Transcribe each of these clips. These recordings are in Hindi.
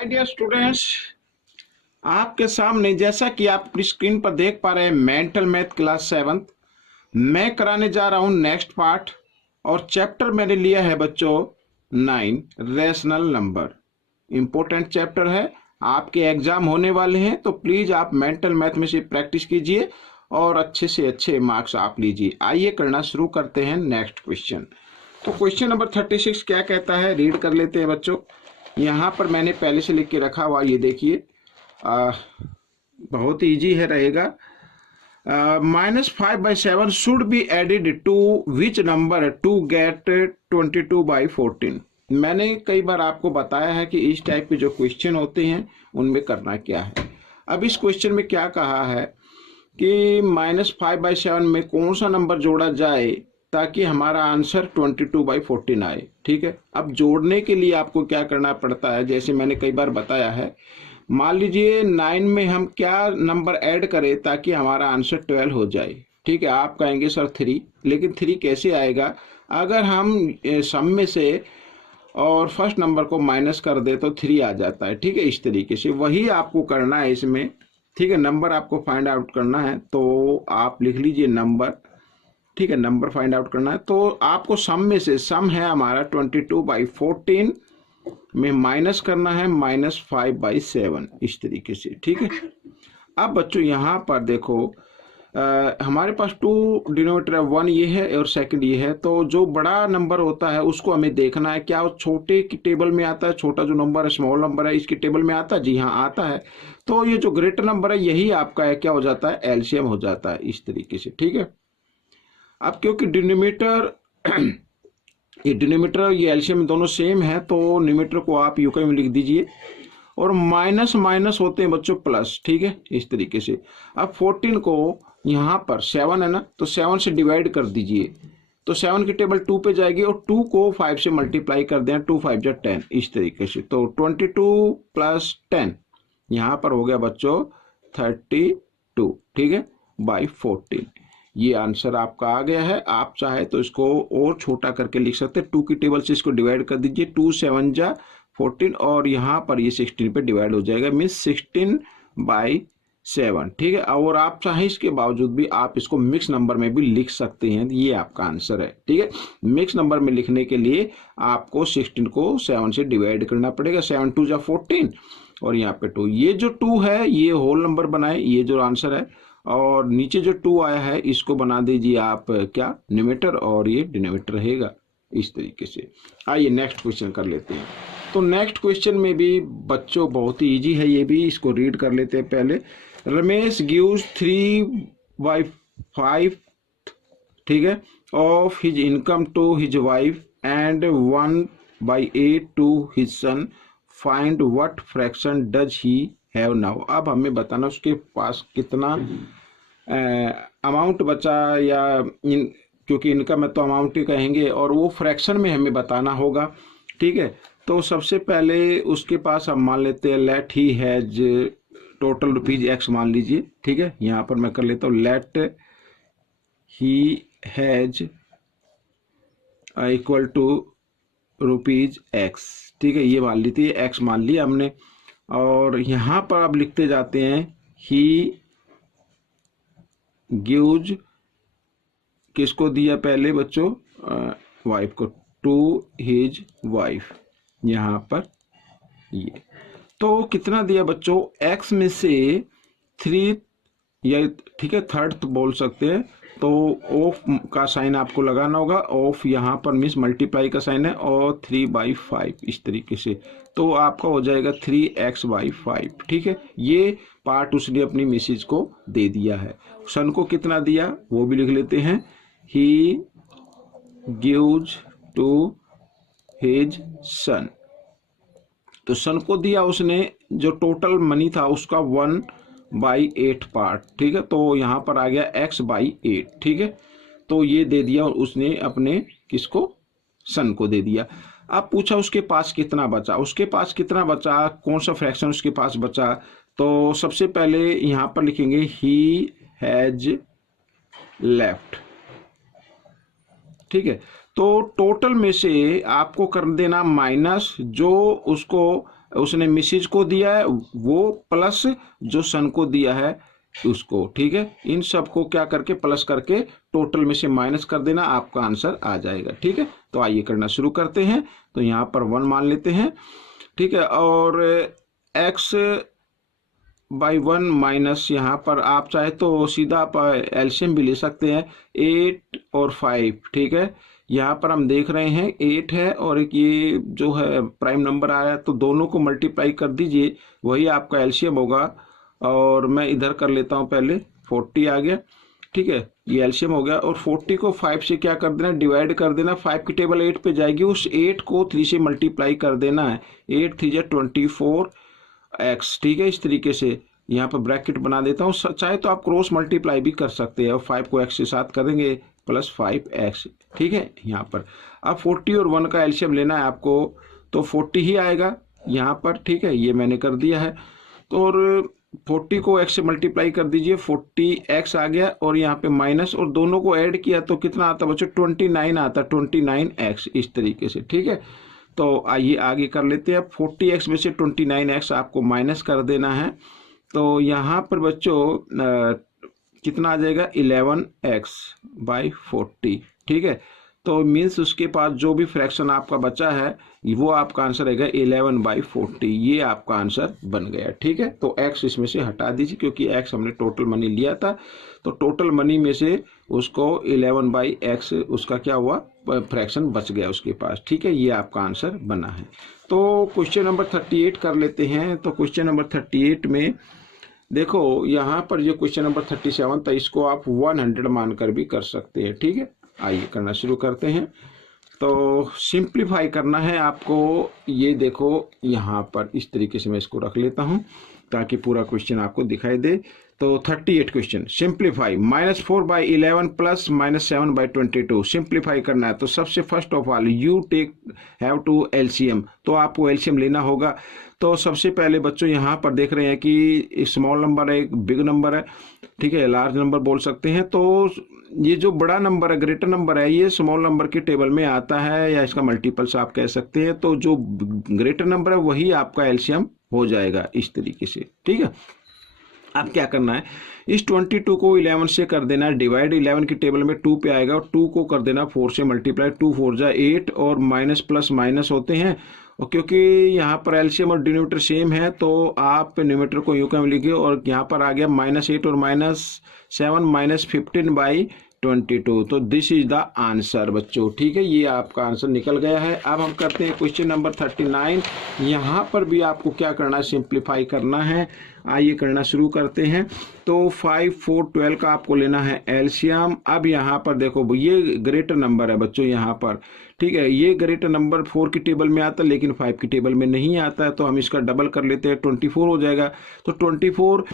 माय डियर स्टूडेंट्स, आपके सामने जैसा कि आप अपनी स्क्रीन पर देख पा रहे हैं मेंटल मैथ क्लास 7th मैं कराने जा रहा हूं नेक्स्ट पार्ट। और चैप्टर मैंने लिया है बच्चों 9 रेशनल नंबर। इंपॉर्टेंट चैप्टर है, आपके एग्जाम होने वाले हैं, तो प्लीज आप मेंटल मैथ में से प्रैक्टिस कीजिए और अच्छे से अच्छे मार्क्स आप लीजिए। आइए करना शुरू करते हैं नेक्स्ट क्वेश्चन। तो क्वेश्चन नंबर 36 क्या कहता है, रीड कर लेते हैं बच्चों। यहाँ पर मैंने पहले से लिख के रखा हुआ, ये देखिए, बहुत इजी है रहेगा। -5/7 should be added to which number to get 22/14। मैंने कई बार आपको बताया है कि इस टाइप के जो क्वेश्चन होते हैं उनमें करना क्या है। अब इस क्वेश्चन में क्या कहा है कि -5/7 में कौन सा नंबर जोड़ा जाए ताकि हमारा आंसर 22/14 आए। ठीक है, अब जोड़ने के लिए आपको क्या करना पड़ता है, जैसे मैंने कई बार बताया है। मान लीजिए 9 में हम क्या नंबर ऐड करें ताकि हमारा आंसर 12 हो जाए। ठीक है, आप कहेंगे सर 3, लेकिन 3 कैसे आएगा? अगर हम सम में से और फर्स्ट नंबर को माइनस कर दे तो 3 आ जाता है। ठीक है, इस तरीके से वही आपको करना है इसमें। ठीक है, नंबर आपको फाइंड आउट करना है, तो आप लिख लीजिए नंबर। ठीक है, नंबर फाइंड आउट करना है, तो आपको सम में से, सम है हमारा 22/14 में माइनस करना है -5/7, इस तरीके से। ठीक है, अब बच्चों यहाँ पर देखो, हमारे पास 2 डिनोमिनेटर है, 1 ये है और सेकंड ये है। तो जो बड़ा नंबर होता है उसको हमें देखना है, क्या वो छोटे की टेबल में आता है? छोटा जो नंबर है, स्मॉल नंबर है, इसकी टेबल में आता है? जी हाँ, आता है। तो ये जो ग्रेटर नंबर है यही आपका है, क्या हो जाता है? एलसीएम हो जाता है, इस तरीके से। ठीक है, अब क्योंकि डिनोमिनेटर ये डिनोमिनेटर और ये एलसीएम दोनों सेम है, तो न्यूमरेटर को आप यूके में लिख दीजिए और माइनस माइनस होते हैं बच्चों प्लस। ठीक है, इस तरीके से। अब 14 को यहाँ पर 7 है ना, तो 7 से डिवाइड कर दीजिए, तो 7 की टेबल 2 पे जाएगी और 2 को 5 से मल्टीप्लाई कर दें, 2 5 जा 10, इस तरीके से। तो 22 + 10 यहाँ पर हो गया बच्चों 32। ठीक है, बाई 14। ये आंसर आपका आ गया है। आप चाहे तो इसको और छोटा करके लिख सकते हैं, 2 की टेबल से इसको डिवाइड कर दीजिए, 2 7 जा 14 और यहाँ पर ये 16 पे डिवाइड हो जाएगा, मीन्स 16/7। ठीक है, और आप चाहे इसके बावजूद भी आप इसको मिक्स नंबर में भी लिख सकते हैं, ये आपका आंसर है। ठीक है, मिक्स नंबर में लिखने के लिए आपको 16 को 7 से डिवाइड करना पड़ेगा, 7 2 जा 14 और यहाँ पे 2। ये जो 2 है ये होल नंबर बनाए, ये जो आंसर है, और नीचे जो 2 आया है इसको बना दीजिए आप क्या, न्यूमरेटर, और ये डिनोमिनेटर रहेगा, इस तरीके से। आइए नेक्स्ट क्वेश्चन कर लेते हैं। तो नेक्स्ट क्वेश्चन में भी बच्चों बहुत ही इजी है, ये भी, इसको रीड कर लेते हैं पहले। रमेश गिव्स 3/5, ठीक है, of his income to his wife and 1/8 to his son. Find what fraction does he have now. अब हमें बताना उसके पास कितना अमाउंट बचा, या क्योंकि इनकम है तो अमाउंट ही कहेंगे, और वो फ्रैक्शन में हमें बताना होगा। ठीक है, तो सबसे पहले उसके पास हम मान लेते हैं let he has total ₹X मान लीजिए। ठीक है, यहाँ पर मैं कर लेता हूँ let he has equal to ₹X। ठीक है, ये मान लीजिए, X मान लिया हमने, और यहाँ पर आप लिखते जाते हैं ही गिव्स, किसको दिया पहले बच्चों? वाइफ को, टू हिज वाइफ, यहाँ पर ये। तो कितना दिया बच्चों? X में से 3, या ठीक है थर्ड तो बोल सकते हैं, तो ऑफ का साइन आपको लगाना होगा। ऑफ यहाँ पर मीन्स मल्टीप्लाई का साइन है, और 3/5 इस तरीके से, तो आपका हो जाएगा 3x/5। ठीक है, ये पार्ट उसने अपनी मिसेज को दे दिया है। सन को कितना दिया वो भी लिख लेते हैं, he gives to his son. तो सन को दिया उसने, जो टोटल मनी था उसका 1/8 पार्ट। ठीक है, तो यहाँ पर आ गया x/8। ठीक है, तो ये दे दिया उसने अपने, किसको? सन को दे दिया। अब पूछा उसके पास कितना बचा, उसके पास कितना बचा, कौन सा फ्रैक्शन उसके पास बचा। तो सबसे पहले यहाँ पर लिखेंगे ही हैज लेफ्ट। ठीक है, तो टोटल में से आपको कर देना माइनस जो उसको उसने मिसिज को दिया है वो प्लस जो सन को दिया है उसको, ठीक है। इन सबको क्या करके प्लस करके टोटल में से माइनस कर देना, आपका आंसर आ जाएगा, ठीक है। तो आइए करना शुरू करते हैं। तो यहाँ पर 1 मान लेते हैं, ठीक है। और x बाई 1 माइनस, यहाँ पर आप चाहे तो सीधा आप एलसीएम भी ले सकते हैं, 8 और 5, ठीक है। यहाँ पर हम देख रहे हैं 8 है और एक ये जो है प्राइम नंबर आया, तो दोनों को मल्टीप्लाई कर दीजिए, वही आपका एलसीएम होगा। और मैं इधर कर लेता हूँ पहले, 40 आ गया, ठीक है, ये एलसीएम हो गया। और 40 को 5 से क्या कर देना, डिवाइड कर देना। 5 की टेबल 8 पे जाएगी, उस 8 को 3 से मल्टीप्लाई कर देना है, 8 3 जा 24x, ठीक है। इस तरीके से यहाँ पर ब्रैकेट बना देता हूँ, चाहे तो आप क्रॉस मल्टीप्लाई भी कर सकते हैं, और 5 को x के साथ करेंगे प्लस 5x, ठीक है। यहाँ पर अब 40 और 1 का एलसीएम लेना है आपको, तो 40 ही आएगा यहाँ पर, ठीक है, ये मैंने कर दिया है। तो और 40 को x से मल्टीप्लाई कर दीजिए, 40x आ गया, और यहाँ पे माइनस, और दोनों को ऐड किया तो कितना आता बच्चों, 29 आता, 29x, इस तरीके से, ठीक है। तो आइए आगे कर लेते हैं। 40x में से 29x आपको माइनस कर देना है, तो यहाँ पर बच्चों कितना आ जाएगा, 11x बाई 40, ठीक है। तो मीन्स उसके पास जो भी फ्रैक्शन आपका बचा है वो आपका आंसर रहेगा 11/40, ये आपका आंसर बन गया, ठीक है। तो x इसमें से हटा दीजिए, क्योंकि x हमने टोटल मनी लिया था, तो टोटल मनी में से उसको 11/x उसका क्या हुआ, फ्रैक्शन बच गया उसके पास, ठीक है। ये आपका आंसर बना है। तो क्वेश्चन नंबर 38 कर लेते हैं। तो क्वेश्चन नंबर 38 में देखो, यहाँ पर जो क्वेश्चन नंबर 37 था, इसको आप 100 मानकर भी कर सकते हैं, ठीक है। आइए करना शुरू करते हैं। तो सिंप्लीफाई करना है आपको, ये देखो यहाँ पर इस तरीके से मैं इसको रख लेता हूँ ताकि पूरा क्वेश्चन आपको दिखाई दे। तो 38 क्वेश्चन, सिंप्लीफाई -4/11 प्लस -7/22, सिंप्लीफाई करना है। तो सबसे first of all you have to LCM, तो आपको एलसीएम लेना होगा। तो सबसे पहले बच्चों यहाँ पर देख रहे हैं कि स्मॉल नंबर है, एक बिग नंबर है, ठीक है, लार्ज नंबर बोल सकते हैं। तो ये जो बड़ा नंबर है, ग्रेटर नंबर है, ये स्मॉल नंबर के टेबल में आता है, या इसका मल्टीपल्स आप कह सकते हैं। तो जो ग्रेटर नंबर है वही आपका एलसीएम हो जाएगा, इस तरीके से, ठीक है। अब क्या करना है, इस 22 को 11 से कर देना है डिवाइड, 11 की टेबल में 2 पे आएगा, और 2 को कर देना 4 से मल्टीप्लाई, 2 4 जा 8, और माइनस प्लस माइनस होते हैं, और क्योंकि यहाँ पर एलसीएम और डिनोमिनेटर सेम है तो आप न्यूमरेटर को यूं कम लिखिए, और यहाँ पर आ गया -8 और -7 -15/22, तो दिस इज द आंसर बच्चों, ठीक है। ये आपका आंसर निकल गया है। अब हम करते हैं क्वेश्चन नंबर 39। यहाँ पर भी आपको क्या करना है, सिंप्लीफाई करना है। आइए करना शुरू करते हैं। तो 5 4 12 का आपको लेना है एलसीएम। अब यहाँ पर देखो, ये ग्रेटर नंबर है बच्चों यहाँ पर, ठीक है, ये ग्रेटर नंबर 4 की टेबल में आता है लेकिन 5 की टेबल में नहीं आता है, तो हम इसका डबल कर लेते हैं, 24 हो जाएगा। तो 24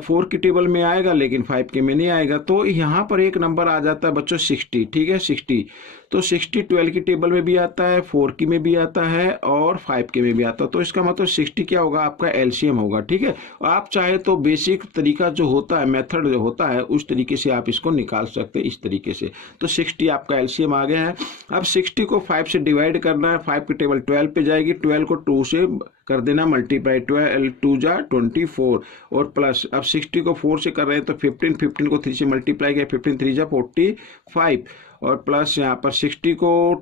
4 की टेबल में आएगा लेकिन 5 के में नहीं आएगा। तो यहाँ पर एक नंबर आ जाता है बच्चों 60, ठीक है, 60। तो 60 12 की टेबल में भी आता है, 4 की में भी आता है, और 5 के में भी आता है। तो इसका मतलब 60 क्या होगा, आपका एलसीएम होगा, ठीक है। आप चाहे तो बेसिक तरीका जो होता है, मेथड जो होता है, उस तरीके से आप इसको निकाल सकते हैं, इस तरीके से। तो 60 आपका एलसीएम आ गया है। अब 60 को 5 से डिवाइड करना है, 5 की टेबल 12 पे जाएगी, 12 को 2 से कर देना मल्टीप्लाई, 12 2 जा 24, और प्लस, अब 60 को 4 से कर रहे हैं तो 15 15 को 3 से मल्टीप्लाई किया, 15 3 जा 45, और प्लस यहाँ पर 60 को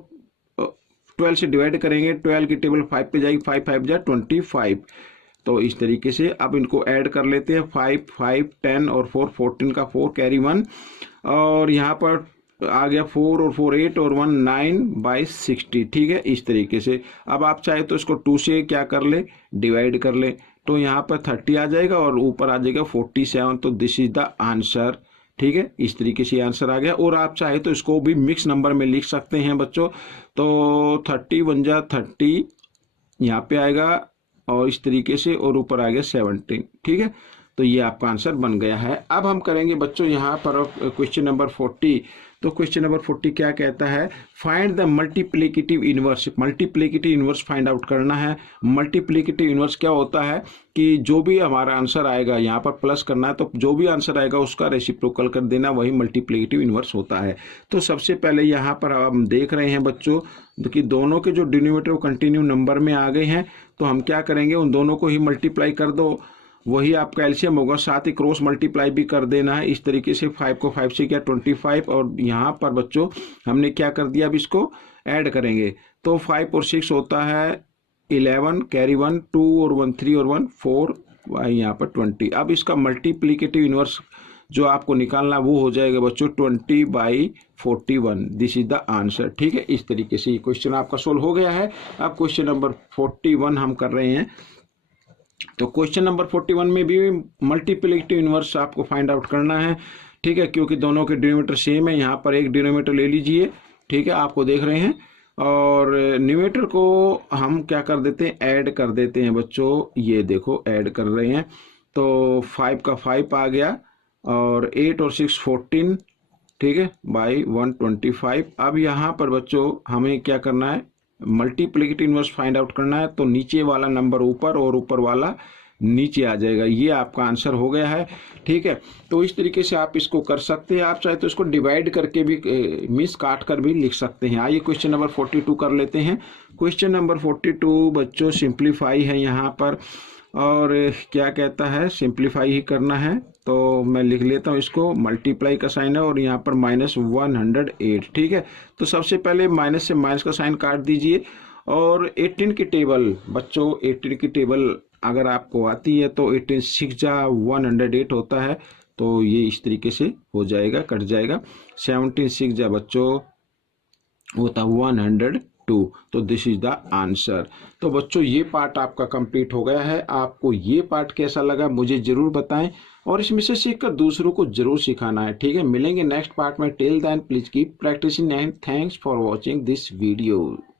12 से डिवाइड करेंगे, 12 की टेबल 5 पे जाएगी, 5 5 जा 25। तो इस तरीके से अब इनको ऐड कर लेते हैं, 5 5 10 और 4 14 का 4 कैरी 1, और यहाँ पर आ गया 4 और 4 8 और 1 9/60, ठीक है, इस तरीके से। अब आप चाहे तो इसको 2 से क्या कर ले, डिवाइड कर ले, तो यहाँ पर 30 आ जाएगा और ऊपर आ जाएगा 47। तो दिस इज द आंसर, ठीक है, इस तरीके से आंसर आ गया। और आप चाहे तो इसको भी मिक्स नंबर में लिख सकते हैं बच्चों। तो 30 1 जा 30 यहाँ पे आएगा, और इस तरीके से, और ऊपर आ गया 17, ठीक है। तो ये आपका आंसर बन गया है। अब हम करेंगे बच्चों यहाँ पर क्वेश्चन नंबर 40। तो क्वेश्चन नंबर 40 क्या कहता है, find the multiplicative inverse. Multiplicative inverse find out करना है। मल्टीप्लिकेटिव इनवर्स क्या होता है कि जो भी हमारा आंसर आएगा, यहाँ पर प्लस करना है, तो जो भी आंसर आएगा उसका रेसिप्रोकल कर देना, वही मल्टीप्लिकेटिव इनवर्स होता है। तो सबसे पहले यहाँ पर हम देख रहे हैं बच्चों कि दोनों के जो डिनोमिनेटर कंटिन्यू नंबर में आ गए हैं, तो हम क्या करेंगे, उन दोनों को ही मल्टीप्लाई कर दो, वही आपका एलसीएम होगा, साथ ही क्रॉस मल्टीप्लाई भी कर देना है। इस तरीके से 5 को 5 से किया 25, और यहाँ पर बच्चों हमने क्या कर दिया, अब इसको ऐड करेंगे तो 5 और 6 होता है 11, कैरी 1, 2 और 1 3 और 1 4, यहाँ पर 20। अब इसका मल्टीप्लीकेटिव इनवर्स जो आपको निकालना वो हो जाएगा बच्चों 20/41। This is the answer. ठीक है, इस तरीके से ये क्वेश्चन आपका सोल्व हो गया है। अब क्वेश्चन नंबर 41 हम कर रहे हैं। तो क्वेश्चन नंबर 41 में भी मल्टीप्लिकेटिव इनवर्स आपको फाइंड आउट करना है। ठीक है, क्योंकि दोनों के डिनोमिनेटर सेम है। यहाँ पर एक डिनोमिनेटर ले लीजिए, ठीक है, आपको देख रहे हैं, और न्यूमरेटर को हम क्या कर देते हैं, ऐड कर देते हैं बच्चों। ये देखो ऐड कर रहे हैं तो 5 का 5 आ गया, और 8 और 6 14, ठीक है, बाई 125। अब यहाँ पर बच्चों हमें क्या करना है, मल्टीप्लिकेटिव इनवर्स फाइंड आउट करना है। तो नीचे वाला नंबर ऊपर और ऊपर वाला नीचे आ जाएगा। ये आपका आंसर हो गया है। ठीक है, तो इस तरीके से आप इसको कर सकते हैं। आप चाहे तो इसको डिवाइड करके भी मिस काट कर भी लिख सकते हैं। आइए क्वेश्चन नंबर 42 कर लेते हैं। क्वेश्चन नंबर 42 बच्चों सिंप्लीफाई है यहाँ पर, और क्या कहता है, सिंप्लीफाई ही करना है। तो मैं लिख लेता हूँ इसको, मल्टीप्लाई का साइन है और यहाँ पर -108। ठीक है, तो सबसे पहले माइनस से माइनस का साइन काट दीजिए, और 18 की टेबल बच्चों, 18 की टेबल अगर आपको आती है तो 18 6 जा 108 होता है। तो ये इस तरीके से हो जाएगा, कट जाएगा। 17 6 जा बच्चों होता 102। तो दिस इज द आंसर। तो बच्चों ये पार्ट आपका कंप्लीट हो गया है। आपको ये पार्ट कैसा लगा मुझे जरूर बताएं, और इसमें से सीखकर दूसरों को जरूर सिखाना है। ठीक है, मिलेंगे नेक्स्ट पार्ट में। Till then please keep practicing and thanks for watching this video.